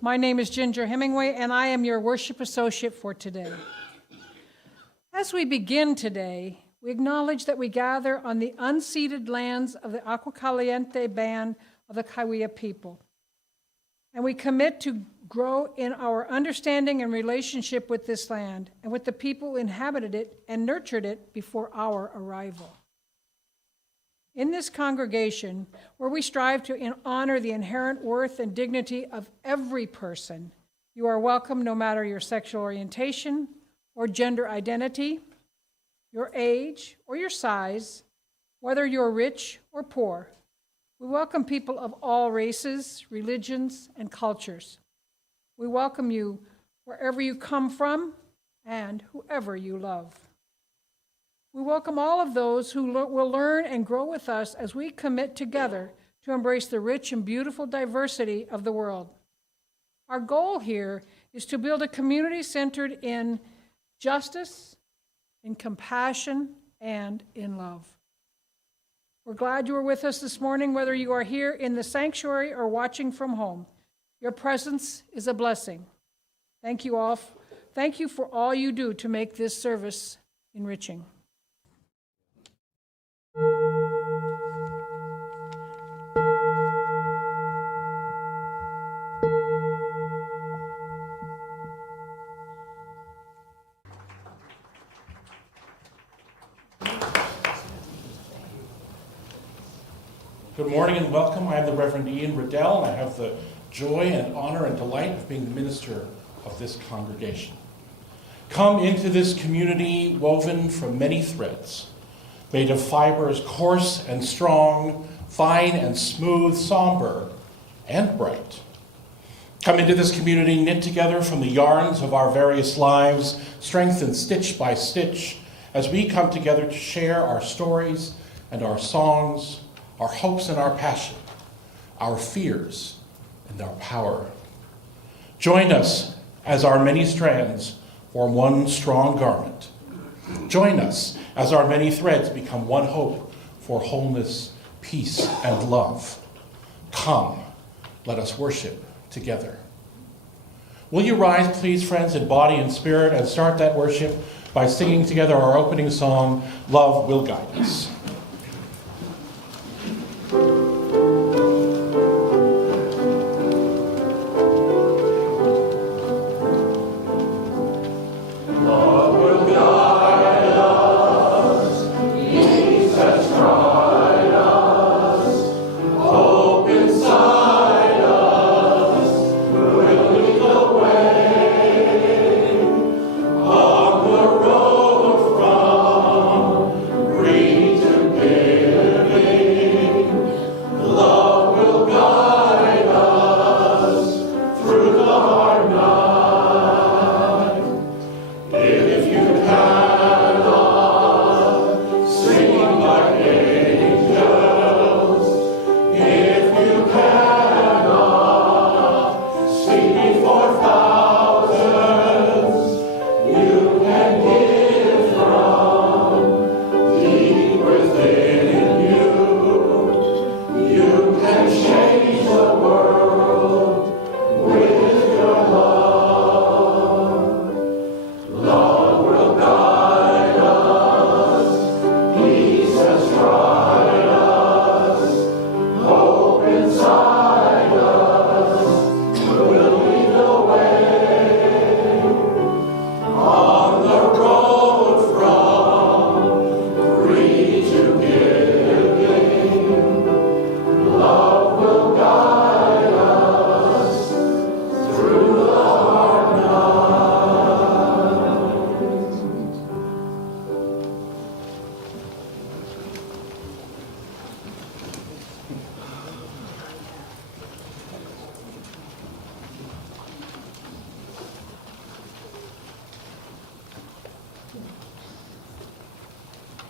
My name is Ginger Hemingway, and I am your worship associate for today. As we begin today, we acknowledge that we gather on the unceded lands of the Agua Caliente band of the Kaiwea people. And we commit to grow in our understanding and relationship with this land and with the people who inhabited it and nurtured it before our arrival. In this congregation, where we strive to honor the inherent worth and dignity of every person, you are welcome no matter your sexual orientation or gender identity, your age or your size, whether you're rich or poor. We welcome people of all races, religions, and cultures. We welcome you wherever you come from and whoever you love. We welcome all of those who will learn and grow with us as we commit together to embrace the rich and beautiful diversity of the world. Our goal here is to build a community centered in justice, in compassion, and in love. We're glad you are with us this morning, whether you are here in the sanctuary or watching from home. Your presence is a blessing. Thank you all. Thank you for all you do to make this service enriching. Good morning and welcome. I am the Reverend Ian Riddell, and I have the joy and honor and delight of being the minister of this congregation. Come into this community woven from many threads, made of fibers coarse and strong, fine and smooth, somber and bright. Come into this community knit together from the yarns of our various lives, strengthened stitch by stitch, as we come together to share our stories and our songs, our hopes and our passion, our fears and our power. Join us as our many strands form one strong garment. Join us as our many threads become one hope for wholeness, peace, and love. Come, let us worship together. Will you rise, please, friends, in body and spirit, and start that worship by singing together our opening song, Love Will Guide Us.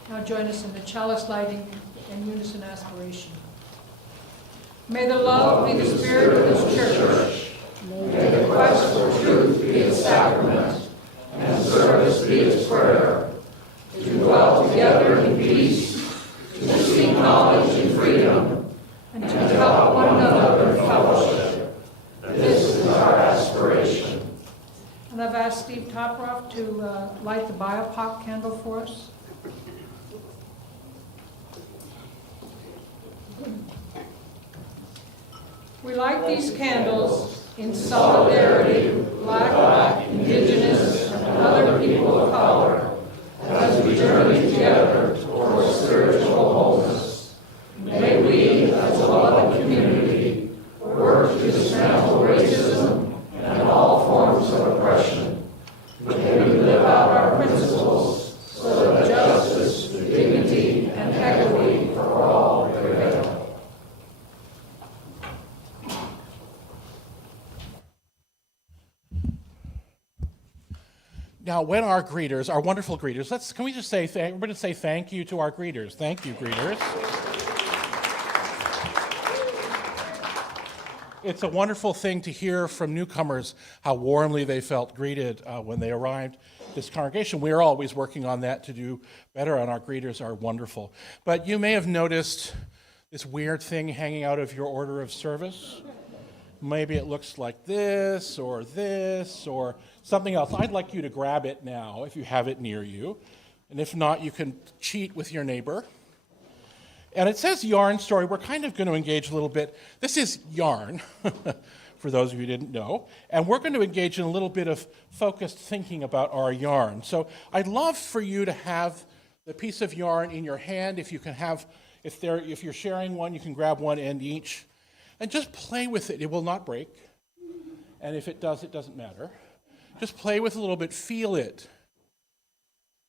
Now join us in the chalice lighting and unison aspiration. May the love be the spirit of this church. May the quest for truth be its sacrament, and service be its prayer. To dwell together in peace, to seek knowledge and freedom, and to help one another in fellowship. This is our ask Steve Toproff to light the biopop candle for us. We light these candles in solidarity with Black, Indigenous, and other people of color as we journey together towards spiritual wholeness. May we, as a beloved community, work to dismantle racism and all forms of oppression. May we live out our principles so that justice, dignity, and equity for all prevail. Now, when our greeters, our wonderful greeters, can we just say, we're going to say thank you to our greeters. Thank you, greeters. It's a wonderful thing to hear from newcomers how warmly they felt greeted when they arrived at this congregation. We are always working on that to do better, and our greeters are wonderful. But you may have noticed this weird thing hanging out of your order of service. Maybe it looks like this or something else. I'd like you to grab it now if you have it near you. And if not, you can cheat with your neighbor. And it says yarn story. We're kind of going to engage a little bit. This is yarn, for those of you who didn't know. And we're going to engage in a little bit of focused thinking about our yarn. So I'd love for you to have the piece of yarn in your hand. If you can have, if you're sharing one, you can grab one end each. And just play with it. It will not break. And if it does, it doesn't matter. Just play with it a little bit. Feel it.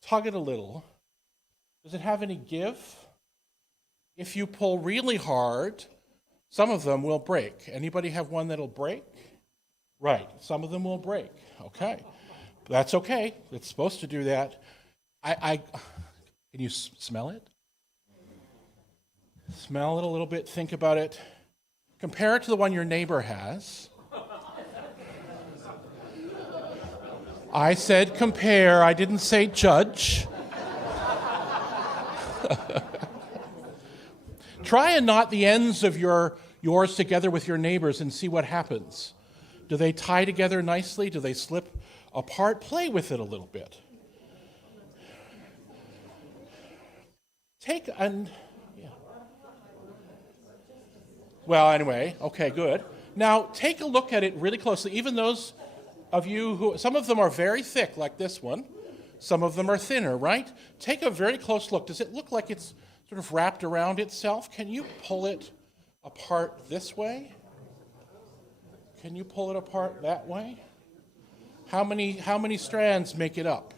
Tug it a little. Does it have any give? If you pull really hard, some of them will break. Anybody have one that'll break? Right. Some of them will break. Okay. That's okay. It's supposed to do that. Can you smell it? Smell it a little bit. Think about it. Compare it to the one your neighbor has. I said compare, I didn't say judge. Try and knot the ends of yours together with your neighbor's and see what happens. Do they tie together nicely? Do they slip apart? Play with it a little bit. Well, anyway, okay, good. Now, take a look at it really closely. Even those of you who, some of them are very thick, like this one. Some of them are thinner, right? Take a very close look. Does it look like it's sort of wrapped around itself? Can you pull it apart this way? Can you pull it apart that way? How many strands make it up?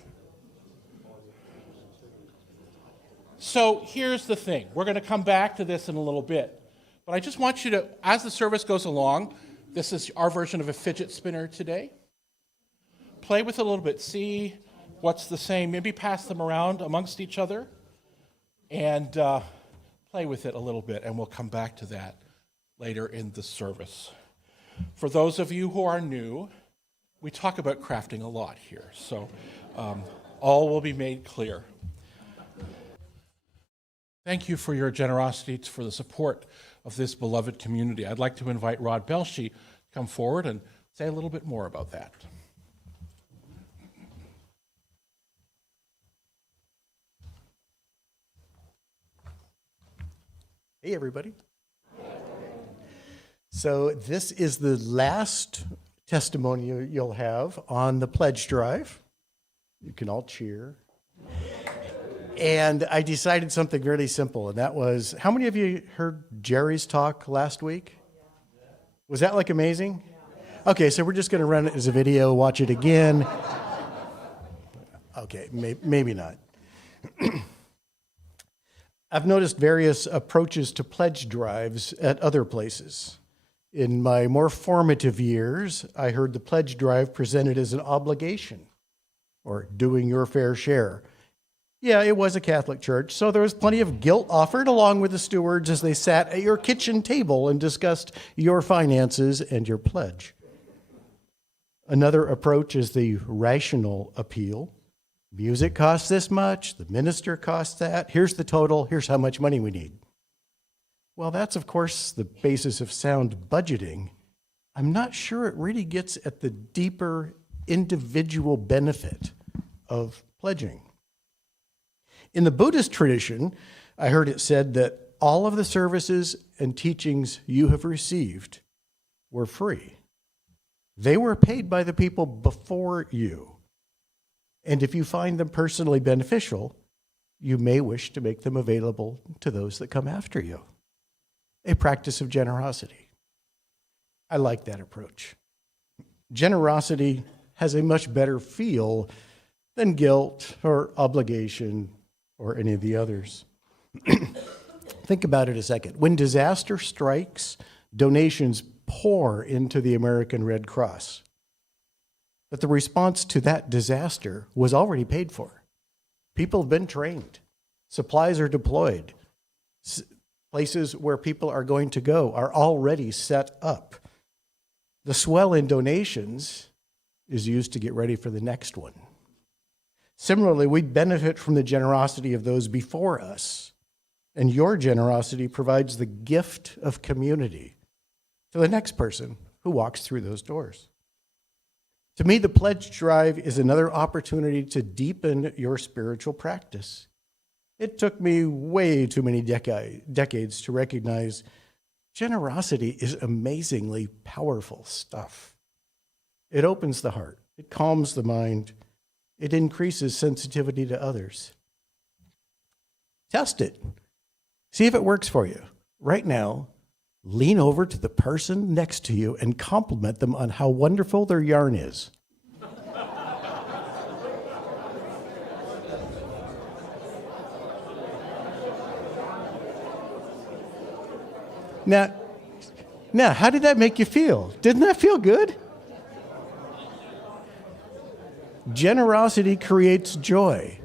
So here's the thing. We're going to come back to this in a little bit. But I just want you to, as the service goes along, this is our version of a fidget spinner today. Play with it a little bit. See what's the same. Maybe pass them around amongst each other and play with it a little bit. And we'll come back to that later in the service. For those of you who are new, we talk about crafting a lot here. So all will be made clear. Thank you for your generosity, for the support of this beloved community. I'd like to invite Rod Belshie to come forward and say a little bit more about that. Hey, everybody. So this is the last testimony you'll have on the pledge drive. You can all cheer. And I decided something really simple, and that was, how many of you heard Jerry's talk last week? Was that like amazing? Okay, so we're just going to run it as a video, watch it again. Okay, maybe not. I've noticed various approaches to pledge drives at other places. In my more formative years, I heard the pledge drive presented as an obligation, or doing your fair share. Yeah, it was a Catholic church, so there was plenty of guilt offered along with the stewards as they sat at your kitchen table and discussed your finances and your pledge. Another approach is the rational appeal. Music costs this much, the minister costs that, here's the total, here's how much money we need. Well, that's of course the basis of sound budgeting. I'm not sure it really gets at the deeper individual benefit of pledging. In the Buddhist tradition, I heard it said that all of the services and teachings you have received were free. They were paid by the people before you. And if you find them personally beneficial, you may wish to make them available to those that come after you. A practice of generosity. I like that approach. Generosity has a much better feel than guilt or obligation or any of the others. Think about it a second. When disaster strikes, donations pour into the American Red Cross. But the response to that disaster was already paid for. People have been trained. Supplies are deployed. Places where people are going to go are already set up. The swell in donations is used to get ready for the next one. Similarly, we benefit from the generosity of those before us, and your generosity provides the gift of community to the next person who walks through those doors. To me, the pledge drive is another opportunity to deepen your spiritual practice. It took me way too many decades to recognize generosity is amazingly powerful stuff. It opens the heart. It calms the mind. It increases sensitivity to others. Test it. See if it works for you. Right now, lean over to the person next to you and compliment them on how wonderful their yarn is. Now, how did that make you feel? Didn't that feel good? Generosity creates joy.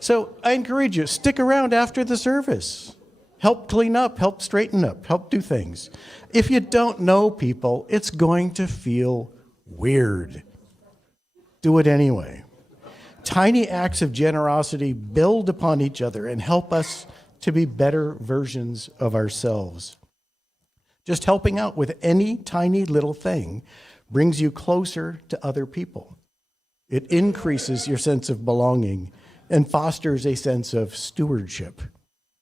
So I encourage you, stick around after the service. Help clean up, help straighten up, help do things. If you don't know people, it's going to feel weird. Do it anyway. Tiny acts of generosity build upon each other and help us to be better versions of ourselves. Just helping out with any tiny little thing brings you closer to other people. It increases your sense of belonging and fosters a sense of stewardship.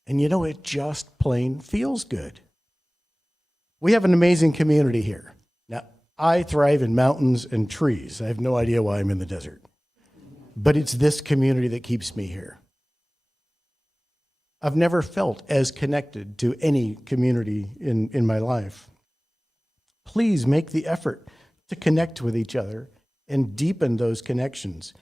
And you know, it just plain feels good. We have an amazing community here. Now, I thrive in mountains and trees. I have no idea why I'm in the desert. But it's this community that keeps me here. I've never felt as connected to any community in my life. Please make the effort to connect with each other and deepen those connections.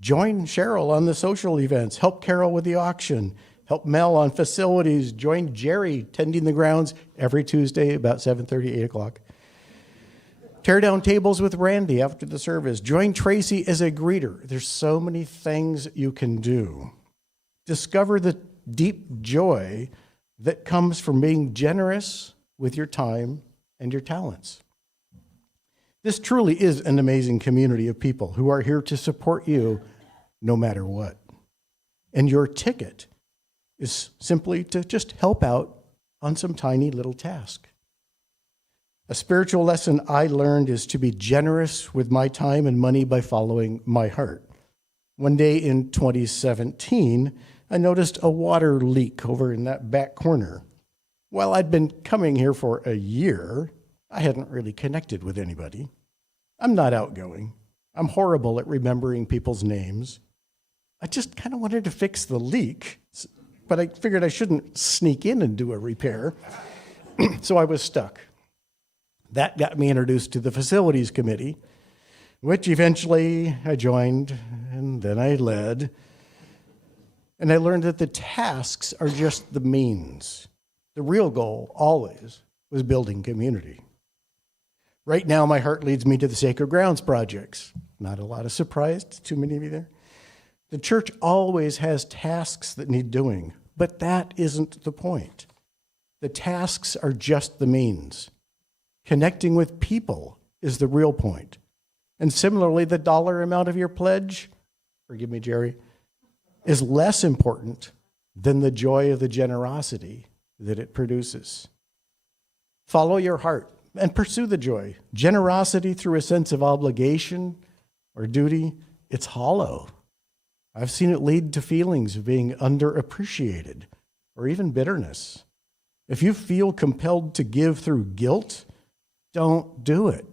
Join Cheryl on the social events. Help Carol with the auction. Help Mel on facilities. Join Jerry tending the grounds every Tuesday about 7:30, 8 o'clock. Tear down tables with Randy after the service. Join Tracy as a greeter. There's so many things you can do. Discover the deep joy that comes from being generous with your time and your talents. This truly is an amazing community of people who are here to support you no matter what. And your ticket is simply to just help out on some tiny little task. A spiritual lesson I learned is to be generous with my time and money by following my heart. One day in 2017, I noticed a water leak over in that back corner. While I'd been coming here for a year, I hadn't really connected with anybody. I'm not outgoing. I'm horrible at remembering people's names. I just kind of wanted to fix the leak, but I figured I shouldn't sneak in and do a repair, so I was stuck. That got me introduced to the facilities committee, which eventually I joined, and then I led. And I learned that the tasks are just the means. The real goal, always, was building community. Right now, my heart leads me to the Sacred Grounds projects. Not a lot of surprise to too many of you there. The church always has tasks that need doing, but that isn't the point. The tasks are just the means. Connecting with people is the real point. And similarly, the dollar amount of your pledge, forgive me, Jerry, is less important than the joy of the generosity that it produces. Follow your heart and pursue the joy. Generosity through a sense of obligation or duty, it's hollow. I've seen it lead to feelings of being underappreciated or even bitterness. If you feel compelled to give through guilt, don't do it.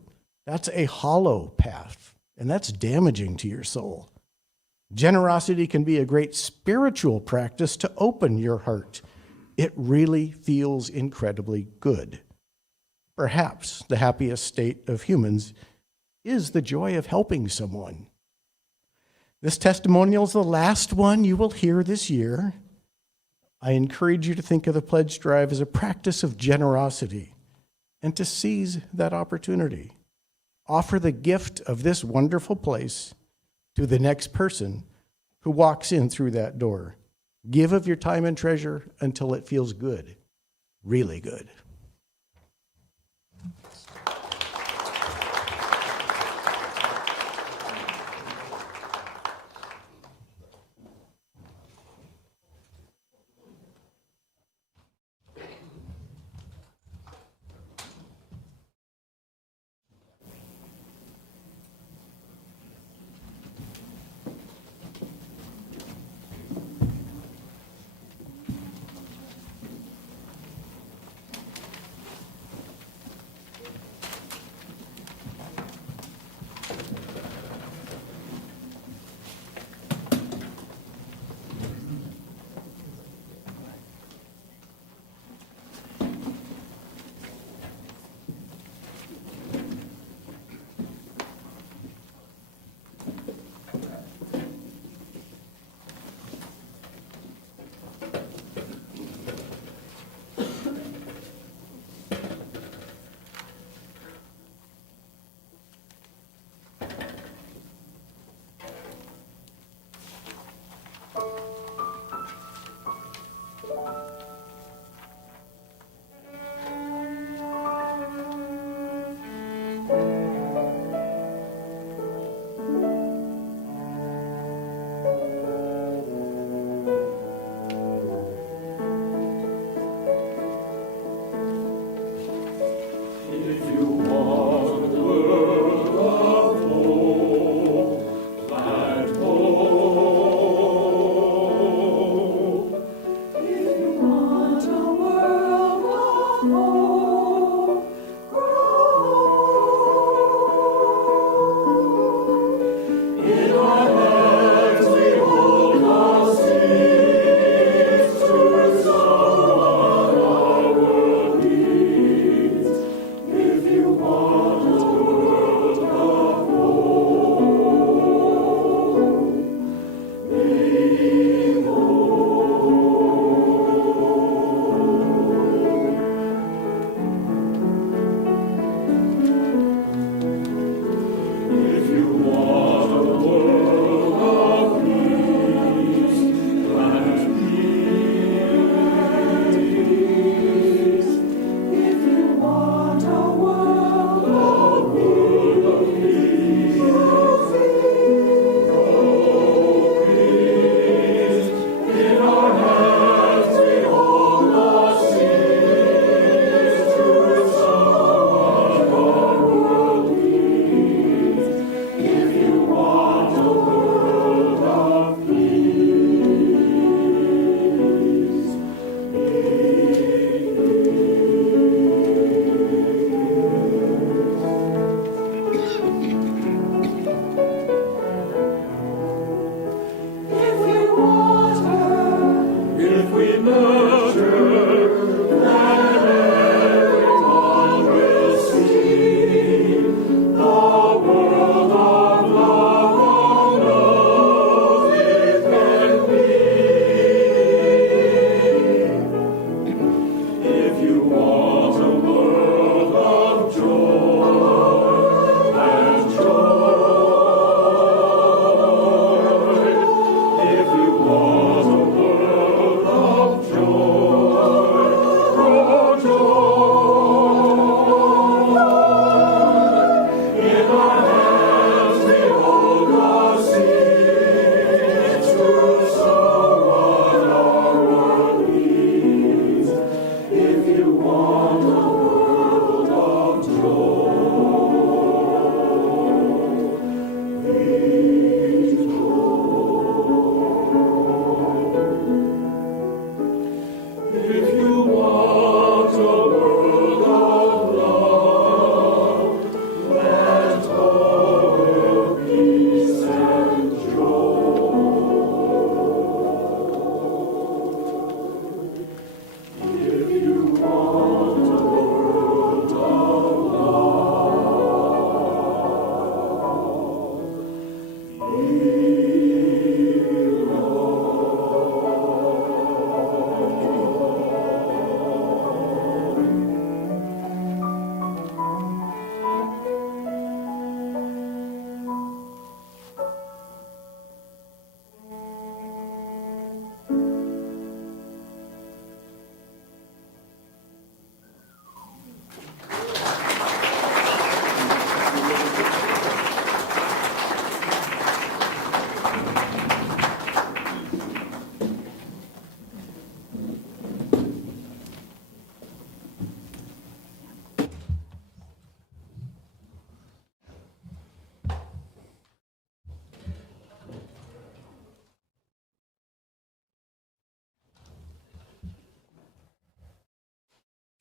That's a hollow path, and that's damaging to your soul. Generosity can be a great spiritual practice to open your heart. It really feels incredibly good. Perhaps the happiest state of humans is the joy of helping someone. This testimonial is the last one you will hear this year. I encourage you to think of the pledge drive as a practice of generosity and to seize that opportunity. Offer the gift of this wonderful place to the next person who walks in through that door. Give of your time and treasure until it feels good, really good.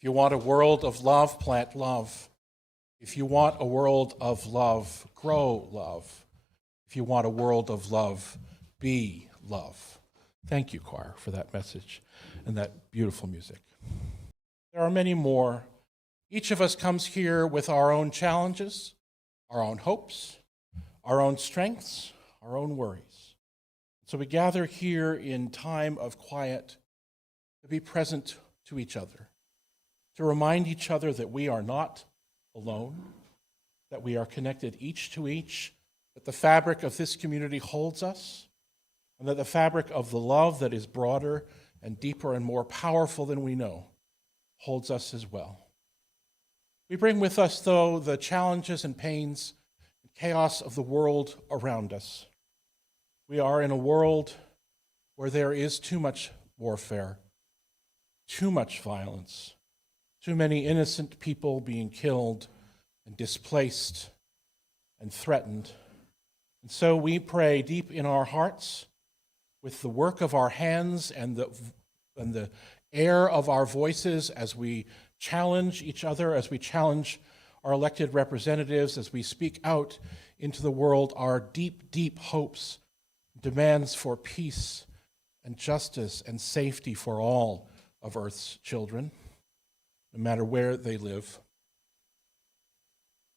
If you want a world of love, plant love. If you want a world of love, grow love. If you want a world of love, be love. Thank you, choir, for that message and that beautiful music. There are many more. Each of us comes here with our own challenges, our own hopes, our own strengths, our own worries. So we gather here in time of quiet to be present to each other, to remind each other that we are not alone, that we are connected each to each, that the fabric of this community holds us, and that the fabric of the love that is broader and deeper and more powerful than we know holds us as well. We bring with us, though, the challenges and pains and chaos of the world around us. We are in a world where there is too much warfare, too much violence, too many innocent people being killed and displaced and threatened. And so we pray deep in our hearts, with the work of our hands and the air of our voices, as we challenge each other, as we challenge our elected representatives, as we speak out into the world, our deep, deep hopes, demands for peace and justice and safety for all of Earth's children, no matter where they live.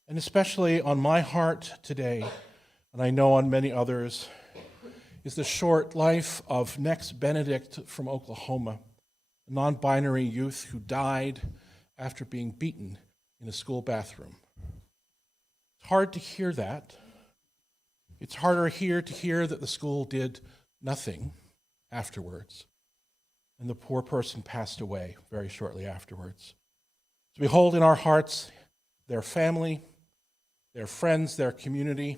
And especially on my heart today, and I know on many others, is the short life of Nex Benedict from Oklahoma, a non-binary youth who died after being beaten in a school bathroom. It's hard to hear that. It's harder here to hear that the school did nothing afterwards, and the poor person passed away very shortly afterwards. So we hold in our hearts their family, their friends, their community.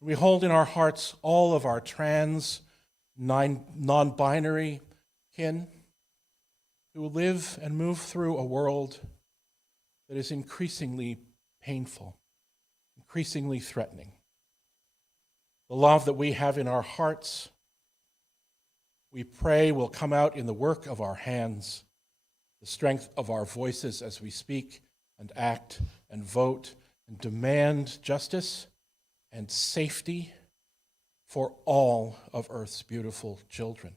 We hold in our hearts all of our trans, non-binary kin who live and move through a world that is increasingly painful, increasingly threatening. The love that we have in our hearts, we pray, will come out in the work of our hands, the strength of our voices as we speak and act and vote and demand justice and safety for all of Earth's beautiful children.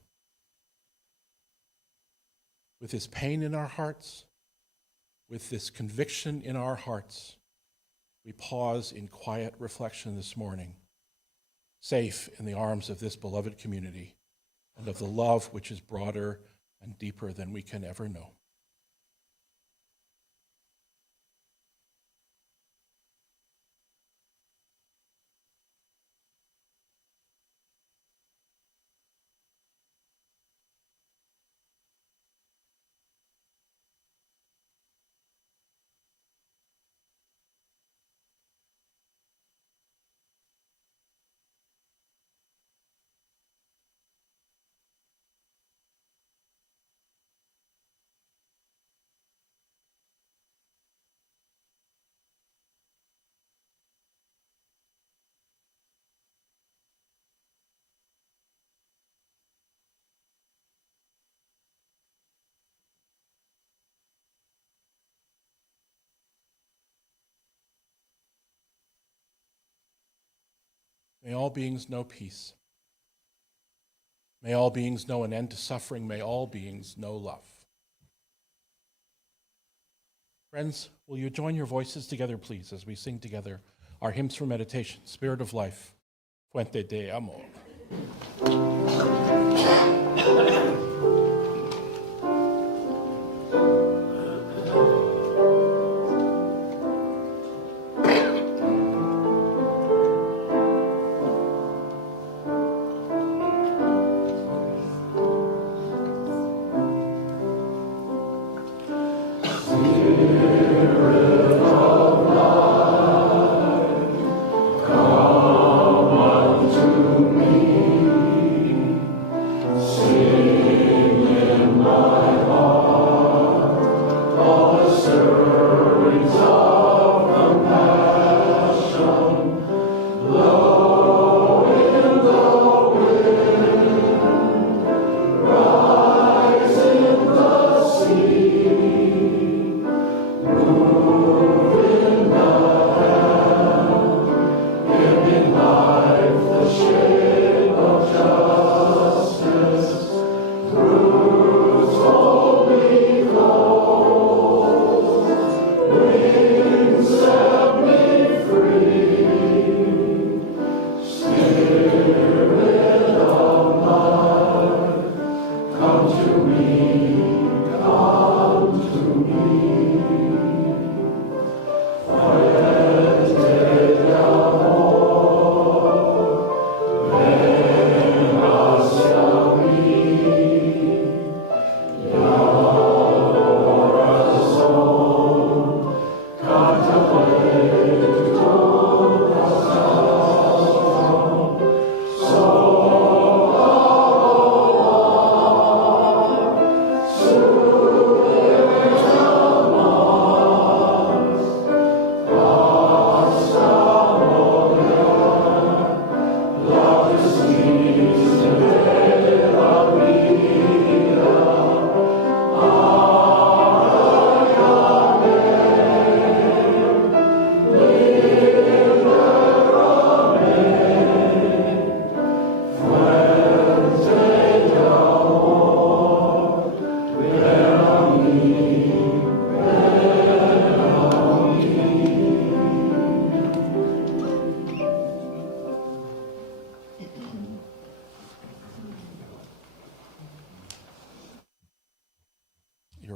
With this pain in our hearts, with this conviction in our hearts, we pause in quiet reflection this morning, safe in the arms of this beloved community and of the love which is broader and deeper than we can ever know. May all beings know peace. May all beings know an end to suffering. May all beings know love. Friends, will you join your voices together, please, as we sing together our hymns for meditation, Spirit of Life, Fuente de Amor. Sing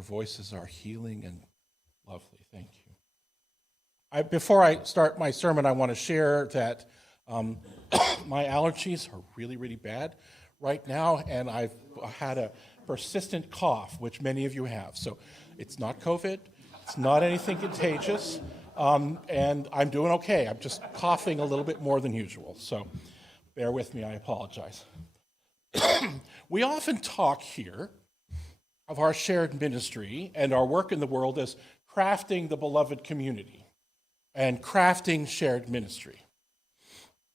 voices are healing and lovely. Thank you. Before I start my sermon, I want to share that my allergies are really, really bad right now, and I've had a persistent cough, which many of you have. So it's not COVID, it's not anything contagious, and I'm doing okay. I'm just coughing a little bit more than usual, so bear with me, I apologize. We often talk here of our shared ministry and our work in the world as crafting the beloved community and crafting shared ministry.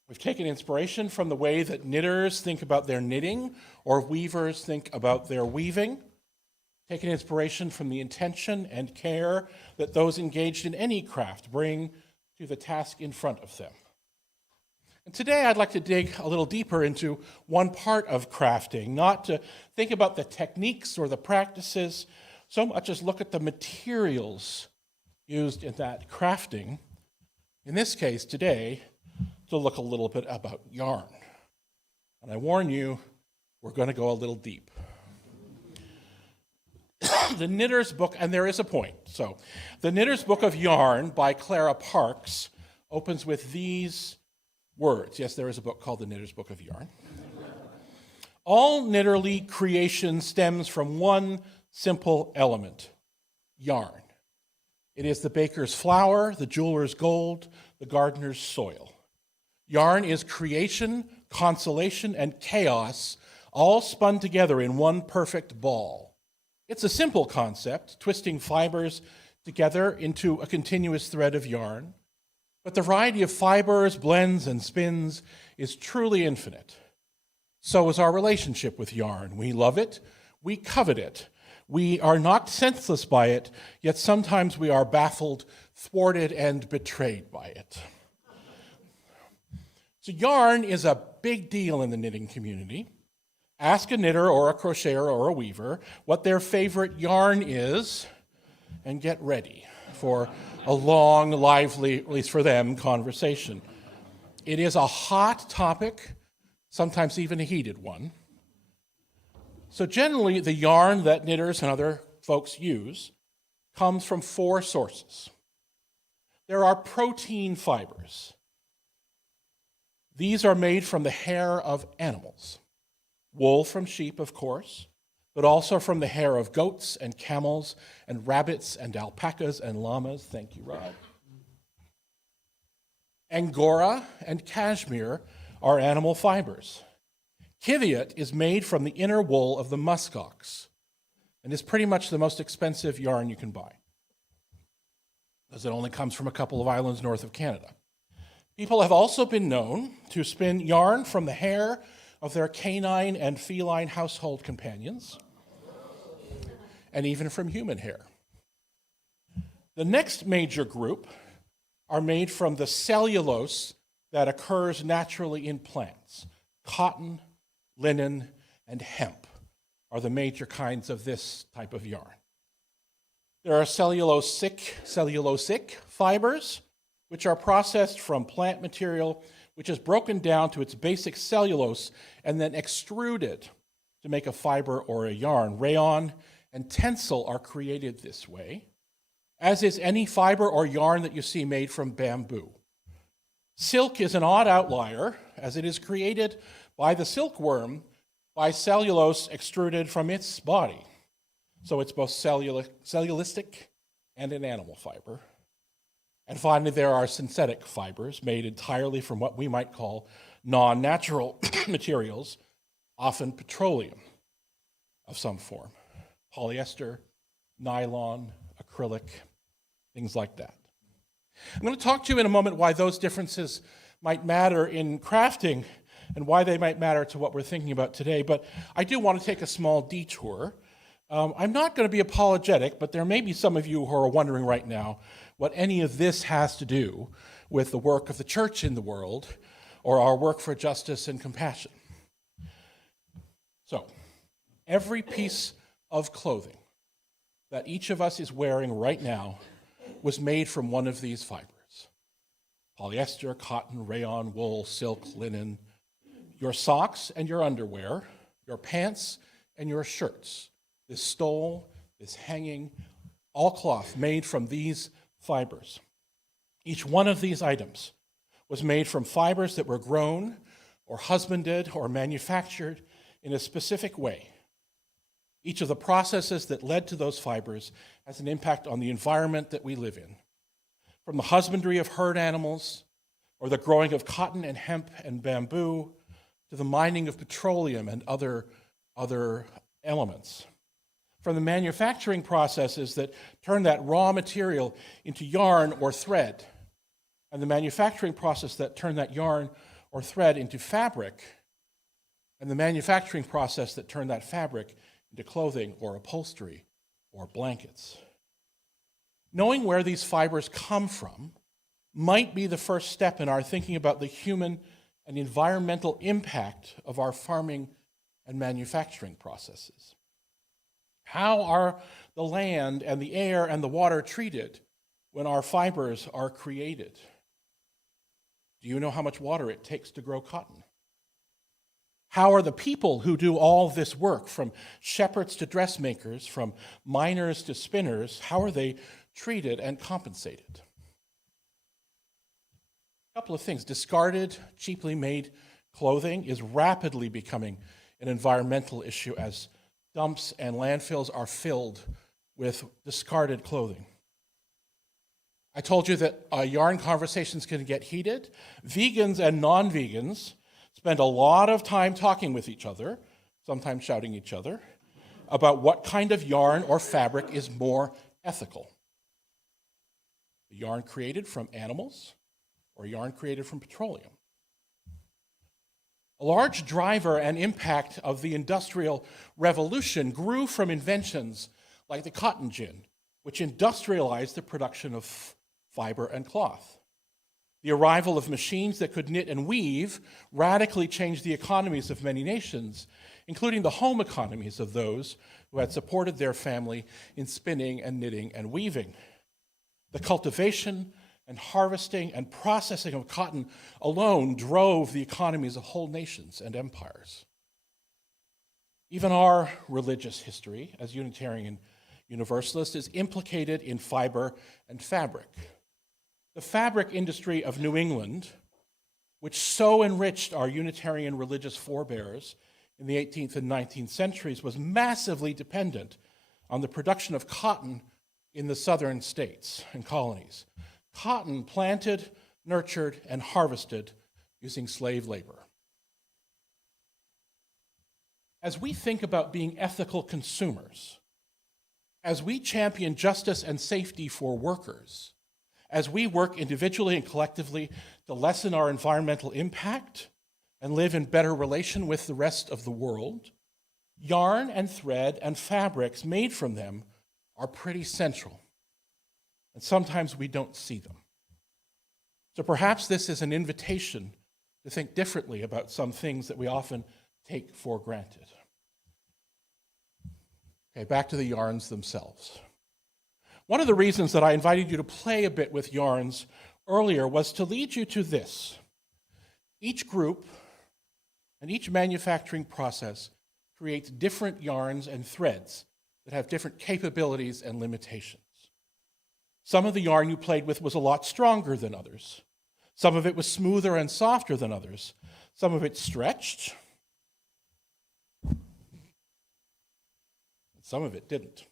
We've taken inspiration from the way that knitters think about their knitting or weavers think about their weaving, taken inspiration from the intention and care that those engaged in any craft bring to the task in front of them. And today I'd like to dig a little deeper into one part of crafting, not to think about the techniques or the practices so much as look at the materials used in that crafting. In this case today, to look a little bit about yarn. And I warn you, we're going to go a little deep. The Knitter's Book, and there is a point. So, The Knitter's Book of Yarn by Clara Parks opens with these words. Yes, there is a book called The Knitter's Book of Yarn. All knitterly creation stems from one simple element, yarn. It is the baker's flour, the jeweler's gold, the gardener's soil. Yarn is creation, consolation, and chaos, all spun together in one perfect ball. It's a simple concept, twisting fibers together into a continuous thread of yarn. But the variety of fibers, blends, and spins is truly infinite. So is our relationship with yarn. We love it, we covet it. We are knocked senseless by it, yet sometimes we are baffled, thwarted, and betrayed by it. So yarn is a big deal in the knitting community. Ask a knitter or a crocheter or a weaver what their favorite yarn is, and get ready for a long, lively, at least for them, conversation. It is a hot topic, sometimes even a heated one. So generally, the yarn that knitters and other folks use comes from 4 sources. There are protein fibers. These are made from the hair of animals. Wool from sheep, of course, but also from the hair of goats and camels and rabbits and alpacas and llamas. Thank you, Rod. Angora and cashmere are animal fibers. Kiviot is made from the inner wool of the muskox and is pretty much the most expensive yarn you can buy, as it only comes from a couple of islands north of Canada. People have also been known to spin yarn from the hair of their canine and feline household companions, and even from human hair. The next major group are made from the cellulose that occurs naturally in plants. Cotton, linen, and hemp are the major kinds of this type of yarn. There are cellulosic fibers, which are processed from plant material, which is broken down to its basic cellulose and then extruded to make a fiber or a yarn. Rayon and tencel are created this way, as is any fiber or yarn that you see made from bamboo. Silk is an odd outlier, as it is created by the silkworm by cellulose extruded from its body. So it's both cellulistic and an animal fiber. And finally, there are synthetic fibers made entirely from what we might call non-natural materials, often petroleum of some form. Polyester, nylon, acrylic, things like that. I'm going to talk to you in a moment why those differences might matter in crafting and why they might matter to what we're thinking about today, but I do want to take a small detour. I'm not going to be apologetic, but there may be some of you who are wondering right now what any of this has to do with the work of the church in the world or our work for justice and compassion. So, every piece of clothing that each of us is wearing right now was made from one of these fibers. Polyester, cotton, rayon, wool, silk, linen. Your socks and your underwear, your pants and your shirts. This stole, this hanging, all cloth made from these fibers. Each one of these items was made from fibers that were grown or husbanded or manufactured in a specific way. Each of the processes that led to those fibers has an impact on the environment that we live in. From the husbandry of herd animals, or the growing of cotton and hemp and bamboo, to the mining of petroleum and other elements. From the manufacturing processes that turn that raw material into yarn or thread, and the manufacturing process that turn that yarn or thread into fabric, and the manufacturing process that turned that fabric into clothing or upholstery or blankets. Knowing where these fibers come from might be the first step in our thinking about the human and environmental impact of our farming and manufacturing processes. How are the land and the air and the water treated when our fibers are created? Do you know how much water it takes to grow cotton? How are the people who do all this work, from shepherds to dressmakers, from miners to spinners, how are they treated and compensated? A couple of things. Discarded, cheaply made clothing is rapidly becoming an environmental issue as dumps and landfills are filled with discarded clothing. I told you that yarn conversations can get heated. Vegans and non-vegans spend a lot of time talking with each other, sometimes shouting each other, about what kind of yarn or fabric is more ethical. The yarn created from animals or yarn created from petroleum. A large driver and impact of the Industrial Revolution grew from inventions like the cotton gin, which industrialized the production of fiber and cloth. The arrival of machines that could knit and weave radically changed the economies of many nations, including the home economies of those who had supported their family in spinning and knitting and weaving. The cultivation and harvesting and processing of cotton alone drove the economies of whole nations and empires. Even our religious history, as Unitarian Universalist, is implicated in fiber and fabric. The fabric industry of New England, which so enriched our Unitarian religious forebears in the 18th and 19th centuries, was massively dependent on the production of cotton in the southern states and colonies. Cotton planted, nurtured, and harvested using slave labor. As we think about being ethical consumers, as we champion justice and safety for workers, as we work individually and collectively to lessen our environmental impact and live in better relation with the rest of the world, yarn and thread and fabrics made from them are pretty central. And sometimes we don't see them. So perhaps this is an invitation to think differently about some things that we often take for granted. Okay, back to the yarns themselves. One of the reasons that I invited you to play a bit with yarns earlier was to lead you to this. Each group and each manufacturing process creates different yarns and threads that have different capabilities and limitations. Some of the yarn you played with was a lot stronger than others. Some of it was smoother and softer than others. Some of it stretched. Some of it didn't.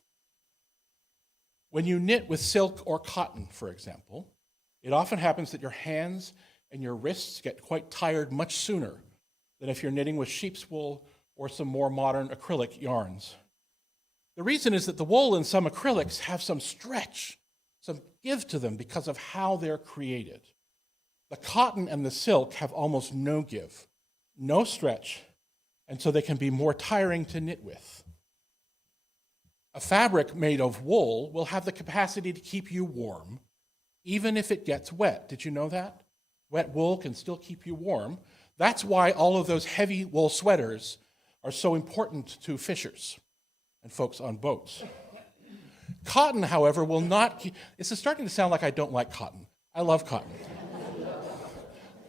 When you knit with silk or cotton, for example, it often happens that your hands and your wrists get quite tired much sooner than if you're knitting with sheep's wool or some more modern acrylic yarns. The reason is that the wool in some acrylics have some stretch, some give to them because of how they're created. The cotton and the silk have almost no give, no stretch, and so they can be more tiring to knit with. A fabric made of wool will have the capacity to keep you warm, even if it gets wet. Did you know that? Wet wool can still keep you warm. That's why all of those heavy wool sweaters are so important to fishers and folks on boats. Cotton, however, will not keep... This is starting to sound like I don't like cotton. I love cotton.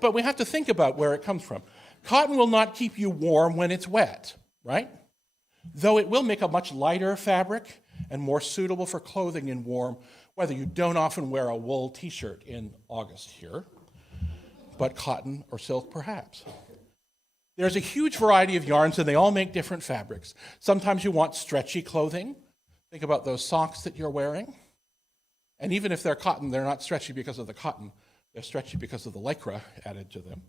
But we have to think about where it comes from. Cotton will not keep you warm when it's wet, right? Though it will make a much lighter fabric and more suitable for clothing in warm weather. You don't often wear a wool t-shirt in August here, but cotton or silk perhaps. There's a huge variety of yarns, and they all make different fabrics. Sometimes you want stretchy clothing. Think about those socks that you're wearing. And even if they're cotton, they're not stretchy because of the cotton. They're stretchy because of the lycra added to them.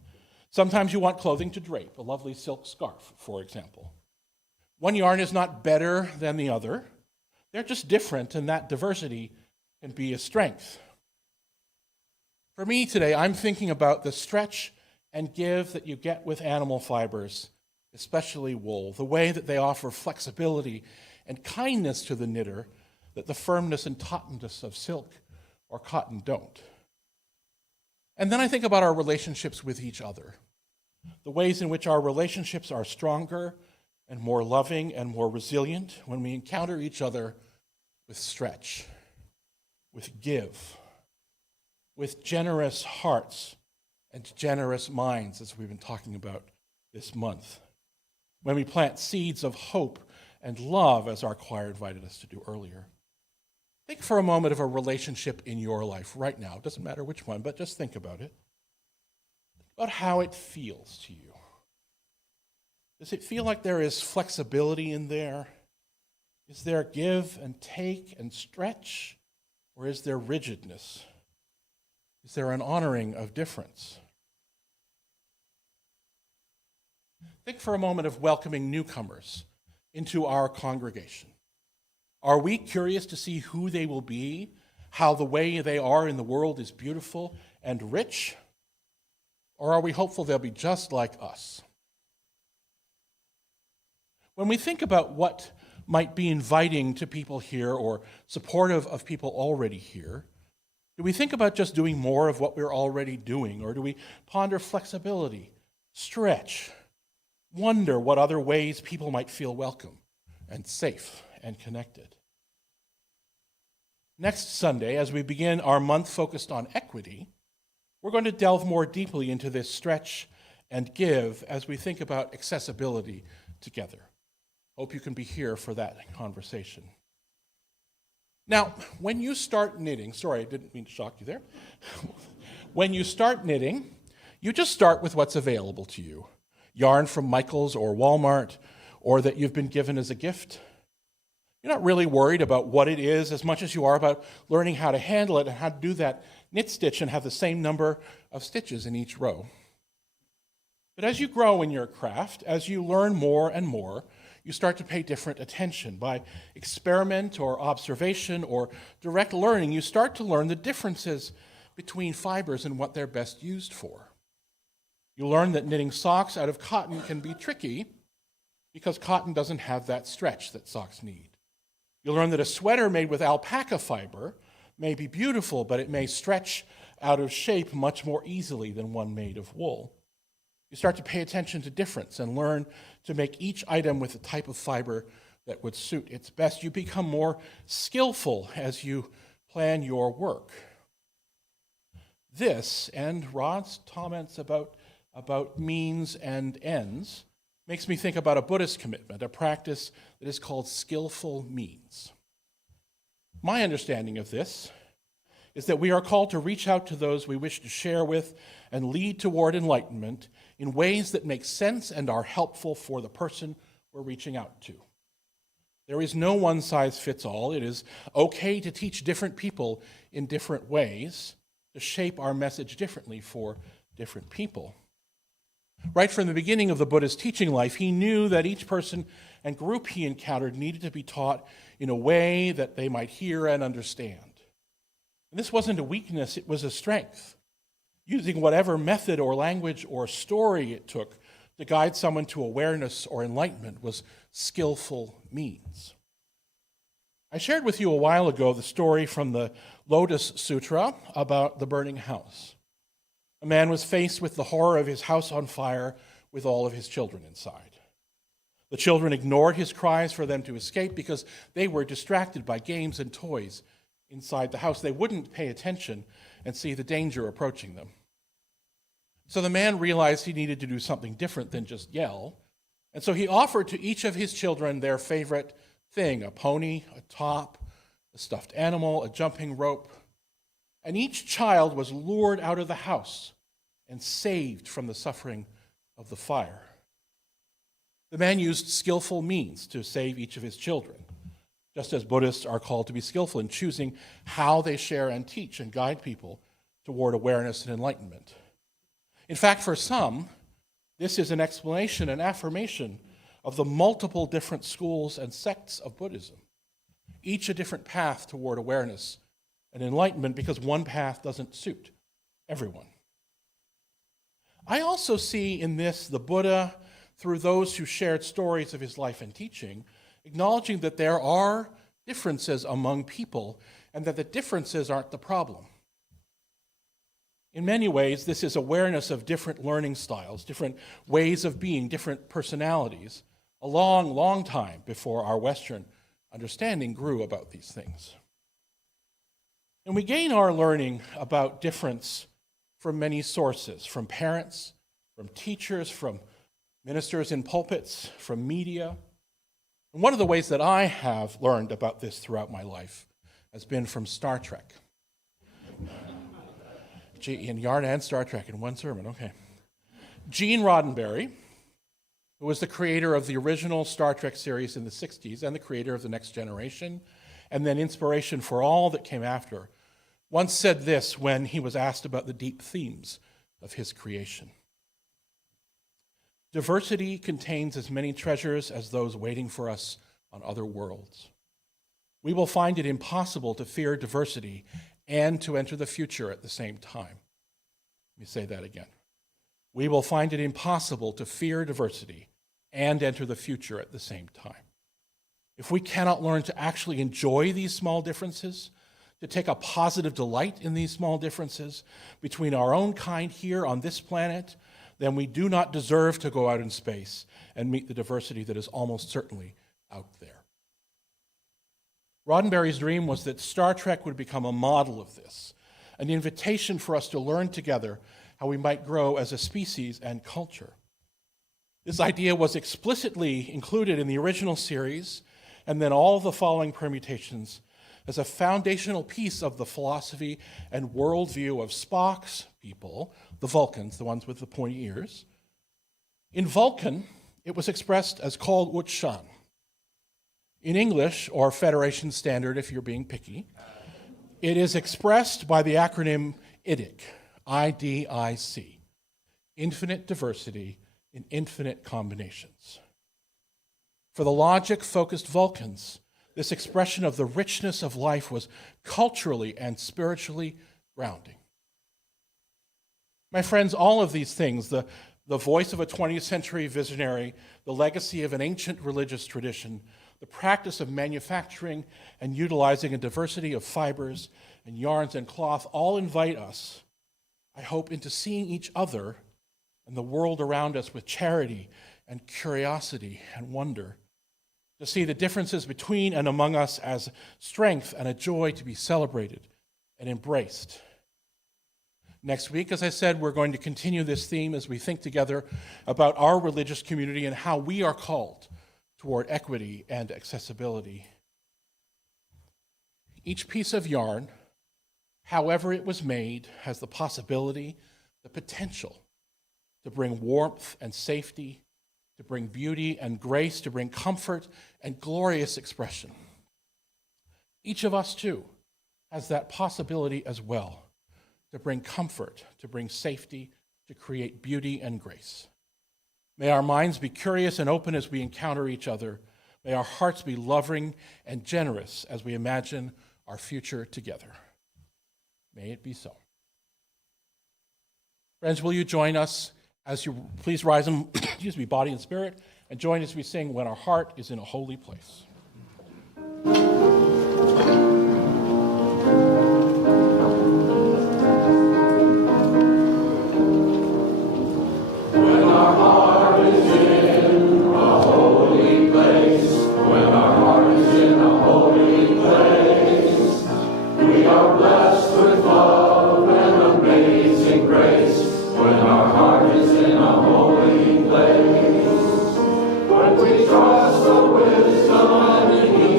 Sometimes you want clothing to drape, a lovely silk scarf, for example. One yarn is not better than the other. They're just different, and that diversity can be a strength. For me today, I'm thinking about the stretch and give that you get with animal fibers, especially wool, the way that they offer flexibility and kindness to the knitter that the firmness and tautness of silk or cotton don't. And then I think about our relationships with each other, the ways in which our relationships are stronger and more loving and more resilient when we encounter each other with stretch, with give, with generous hearts and generous minds, as we've been talking about this month. When we plant seeds of hope and love, as our choir invited us to do earlier. Think for a moment of a relationship in your life right now. It doesn't matter which one, but just think about it. Think about how it feels to you. Does it feel like there is flexibility in there? Is there give and take and stretch? Or is there rigidness? Is there an honoring of difference? Think for a moment of welcoming newcomers into our congregation. Are we curious to see who they will be, how the way they are in the world is beautiful and rich? Or are we hopeful they'll be just like us? When we think about what might be inviting to people here or supportive of people already here, do we think about just doing more of what we're already doing, or do we ponder flexibility, stretch, wonder what other ways people might feel welcome and safe and connected? Next Sunday, as we begin our month focused on equity, we're going to delve more deeply into this stretch and give as we think about accessibility together. Hope you can be here for that conversation. Now, when you start knitting, sorry, I didn't mean to shock you there. When you start knitting, you just start with what's available to you. Yarn from Michael's or Walmart, or that you've been given as a gift. You're not really worried about what it is as much as you are about learning how to handle it and how to do that knit stitch and have the same number of stitches in each row. But as you grow in your craft, as you learn more and more, you start to pay different attention. By experiment or observation or direct learning, you start to learn the differences between fibers and what they're best used for. You learn that knitting socks out of cotton can be tricky because cotton doesn't have that stretch that socks need. You learn that a sweater made with alpaca fiber may be beautiful, but it may stretch out of shape much more easily than one made of wool. You start to pay attention to difference and learn to make each item with the type of fiber that would suit its best. You become more skillful as you plan your work. This, and Rod's comments about means and ends, makes me think about a Buddhist commitment, a practice that is called skillful means. My understanding of this is that we are called to reach out to those we wish to share with and lead toward enlightenment in ways that make sense and are helpful for the person we're reaching out to. There is no one-size-fits-all. It is okay to teach different people in different ways, to shape our message differently for different people. Right from the beginning of the Buddha's teaching life, he knew that each person and group he encountered needed to be taught in a way that they might hear and understand. And this wasn't a weakness, it was a strength. Using whatever method or language or story it took to guide someone to awareness or enlightenment was skillful means. I shared with you a while ago the story from the Lotus Sutra about the burning house. A man was faced with the horror of his house on fire with all of his children inside. The children ignored his cries for them to escape because they were distracted by games and toys inside the house. They wouldn't pay attention and see the danger approaching them. So the man realized he needed to do something different than just yell, and so he offered to each of his children their favorite thing, a pony, a top, a stuffed animal, a jumping rope. And each child was lured out of the house and saved from the suffering of the fire. The man used skillful means to save each of his children, just as Buddhists are called to be skillful in choosing how they share and teach and guide people toward awareness and enlightenment. In fact, for some, this is an explanation, an affirmation of the multiple different schools and sects of Buddhism, each a different path toward awareness and enlightenment because one path doesn't suit everyone. I also see in this the Buddha, through those who shared stories of his life and teaching, acknowledging that there are differences among people and that the differences aren't the problem. In many ways, this is awareness of different learning styles, different ways of being, different personalities, a long, long time before our Western understanding grew about these things. And we gain our learning about difference from many sources, from parents, from teachers, from ministers in pulpits, from media. And one of the ways that I have learned about this throughout my life has been from Star Trek. In Yarn and Star Trek in one sermon, okay. Gene Roddenberry, who was the creator of the original Star Trek series in the 60s and the creator of The Next Generation, and then inspiration for all that came after, once said this when he was asked about the deep themes of his creation. Diversity contains as many treasures as those waiting for us on other worlds. We will find it impossible to fear diversity and to enter the future at the same time. Let me say that again. We will find it impossible to fear diversity and enter the future at the same time. If we cannot learn to actually enjoy these small differences, to take a positive delight in these small differences between our own kind here on this planet, then we do not deserve to go out in space and meet the diversity that is almost certainly out there. Roddenberry's dream was that Star Trek would become a model of this, an invitation for us to learn together how we might grow as a species and culture. This idea was explicitly included in the original series, and then all the following permutations as a foundational piece of the philosophy and worldview of Spock's people, the Vulcans, the ones with the pointy ears. In Vulcan, it was expressed as called Utshan. In English, or Federation Standard if you're being picky, it is expressed by the acronym IDIC, I-D-I-C, infinite diversity in infinite combinations. For the logic-focused Vulcans, this expression of the richness of life was culturally and spiritually grounding. My friends, all of these things, the voice of a 20th century visionary, the legacy of an ancient religious tradition, the practice of manufacturing and utilizing a diversity of fibers and yarns and cloth all invite us, I hope, into seeing each other and the world around us with charity and curiosity and wonder, to see the differences between and among us as strength and a joy to be celebrated and embraced. Next week, as I said, we're going to continue this theme as we think together about our religious community and how we are called toward equity and accessibility. Each piece of yarn, however it was made, has the possibility, the potential to bring warmth and safety, to bring beauty and grace, to bring comfort and glorious expression. Each of us, too, has that possibility as well, to bring comfort, to bring safety, to create beauty and grace. May our minds be curious and open as we encounter each other. May our hearts be loving and generous as we imagine our future together. May it be so. Friends, will you join us as you please rise in body and spirit, and join as we sing When Our Heart is in a Holy Place. We trust the wisdom and the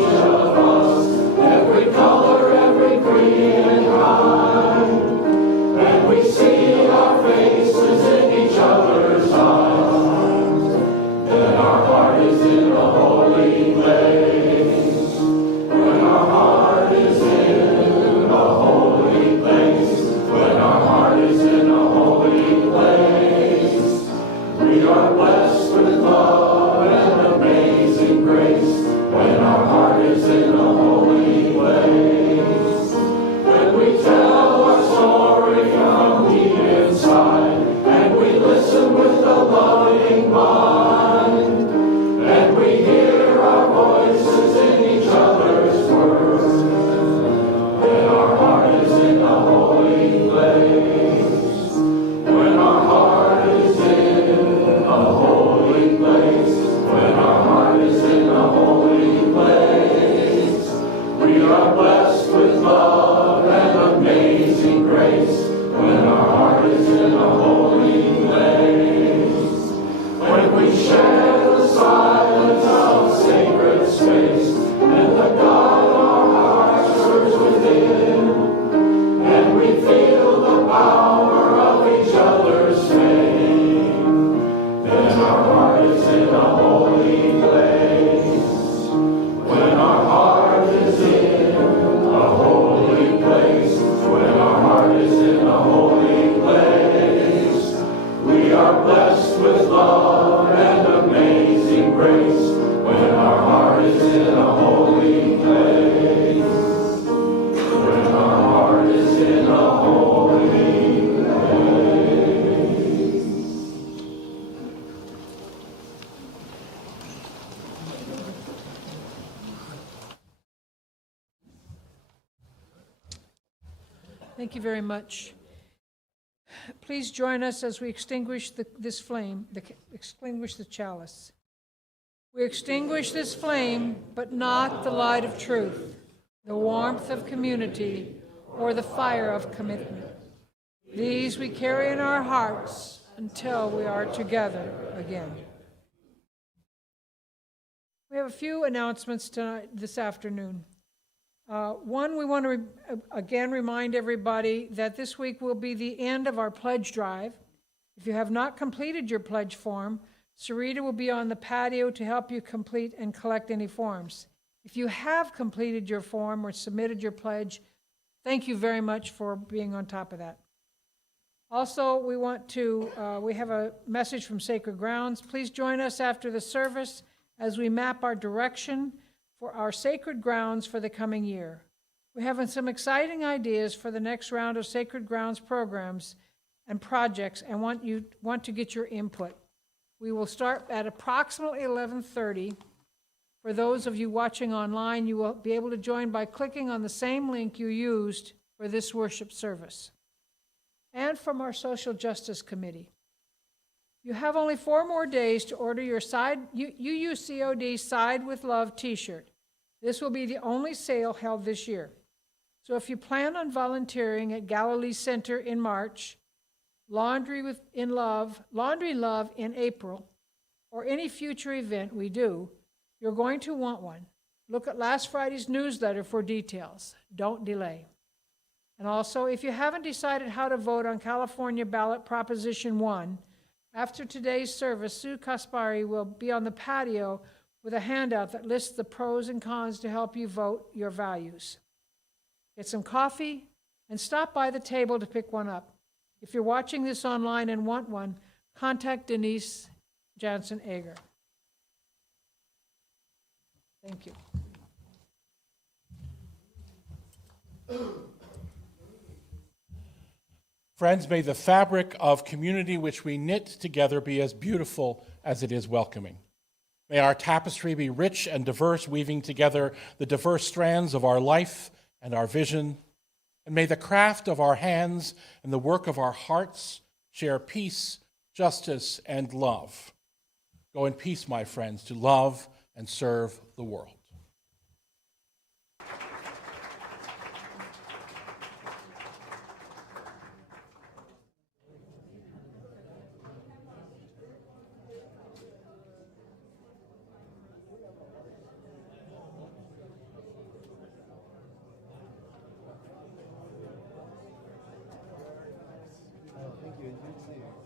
We are blessed with love and amazing grace when our heart is in a holy place. When we tell our story from the inside, and we listen with a loving mind, and we hear our voices in each other's words, then our heart is in a holy place. When our heart is in a holy place, when our heart is in a holy place, we are blessed with love and amazing grace. When our heart is in a holy place, when we share the silence of sacred space, and the God our heart serves within, and we feel the power of each other's fame, then our heart is in a holy place. When our heart is in a holy place, when our heart is in a holy place, we are blessed with love and amazing grace. When our heart is in a holy place, when our heart is in a holy place. Thank you very much. Please join us as we extinguish this flame, extinguish the chalice. We extinguish this flame, but not the light of truth, the warmth of community, or the fire of commitment. These we carry in our hearts until we are together again. We have a few announcements this afternoon. One, we want to again remind everybody that this week will be the end of our pledge drive. If you have not completed your pledge form, Sarita will be on the patio to help you complete and collect any forms. If you have completed your form or submitted your pledge, thank you very much for being on top of that. Also, we have a message from Sacred Grounds. Please join us after the service as we map our direction for our sacred grounds for the coming year. We're having some exciting ideas for the next round of Sacred Grounds programs and projects and want to get your input. We will start at approximately 11:30. For those of you watching online, you will be able to join by clicking on the same link you used for this worship service. And from our Social Justice Committee. You have only 4 more days to order your UUCOD Side with Love t-shirt. This will be the only sale held this year. So if you plan on volunteering at Galilee Center in March, Laundry Love in April, or any future event we do, you're going to want one. Look at last Friday's newsletter for details. Don't delay. And also, if you haven't decided how to vote on California ballot Proposition 1, after today's service, Sue Kaspari will be on the patio with a handout that lists the pros and cons to help you vote your values. Get some coffee and stop by the table to pick one up. If you're watching this online and want one, contact Denise Jansen-Ager. Thank you. Friends, may the fabric of community which we knit together be as beautiful as it is welcoming. May our tapestry be rich and diverse, weaving together the diverse strands of our life and our vision. And may the craft of our hands and the work of our hearts share peace, justice, and love. Go in peace, my friends, to love and serve the world. Thank you. Good to see you.